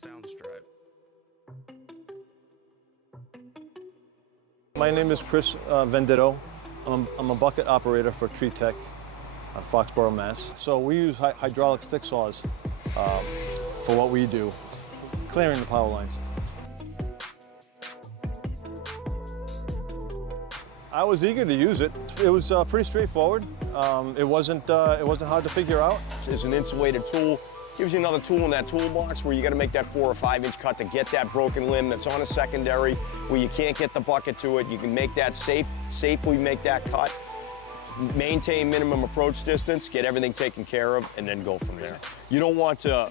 Soundstripe. My name is Chris Venditto. I'm a bucket operator for Tree Tech on Foxboro, Mass. So we use hydraulic stick saws for what we do, clearing the power lines. I was eager to use it. It was pretty straightforward. It wasn't hard to figure out. It's an insulated tool. Gives you another tool in that toolbox where you got to make that 4 or 5 inch cut to get that broken limb that's on a secondary where you can't get the bucket to it. You can make that safely make that cut, maintain minimum approach distance, get everything taken care of, and then go from there. You don't want to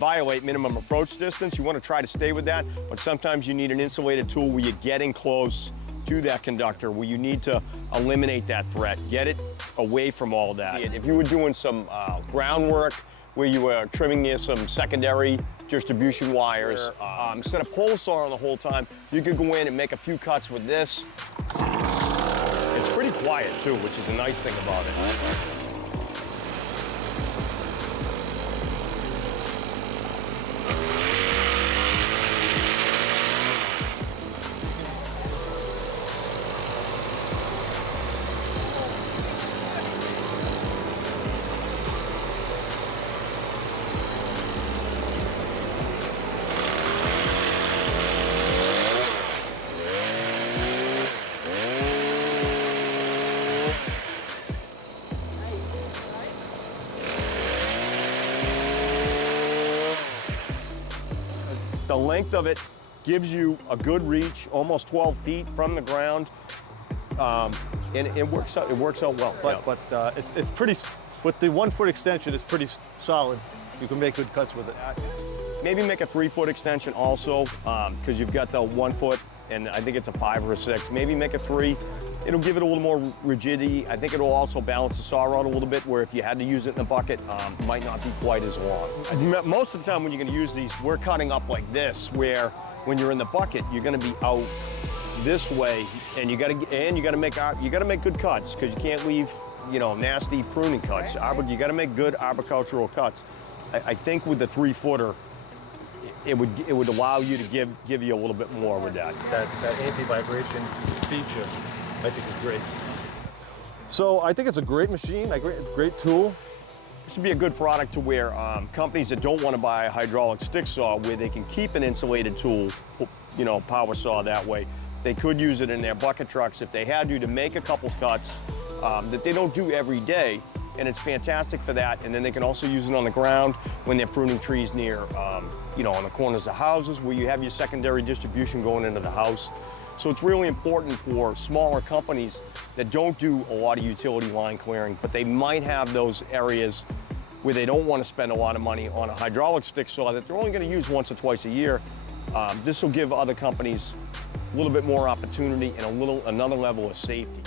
violate minimum approach distance. You want to try to stay with that, but sometimes you need an insulated tool where you're getting close to that conductor, where you need to eliminate that threat, get it away from all that. If you were doing some groundwork, where you were trimming near some secondary distribution wires, instead of pole sawing the whole time, you could go in and make a few cuts with this. It's pretty quiet too, which is a nice thing about it. The length of it gives you a good reach, almost 12 feet from the ground, and it works out well. But it's pretty, with the 1 foot extension, it's pretty solid. You can make good cuts with it. Maybe make a 3 foot extension also, because you've got the 1 foot, and I think it's a 5 or a 6. Maybe make a 3. It'll give it a little more rigidity. I think it'll also balance the saw out a little bit, where if you had to use it in a bucket, it might not be quite as long. Most of the time when you're gonna use these, we're cutting up like this, where when you're in the bucket, you're gonna be out this way, and you gotta make good cuts, because you can't leave, nasty pruning cuts. You gotta make good arboricultural cuts. I think with the 3 footer, it would allow you to give you a little bit more with that. That anti-vibration feature, I think, is great. So I think it's a great machine, a great tool. This would be a good product to where companies that don't want to buy a hydraulic stick saw, where they can keep an insulated tool, power saw that way. They could use it in their bucket trucks if they had to make a couple cuts that they don't do every day. And it's fantastic for that. And then they can also use it on the ground when they're pruning trees near, on the corners of houses where you have your secondary distribution going into the house. So it's really important for smaller companies that don't do a lot of utility line clearing, but they might have those areas where they don't want to spend a lot of money on a hydraulic stick saw that they're only going to use once or twice a year. This will give other companies a little bit more opportunity and another level of safety.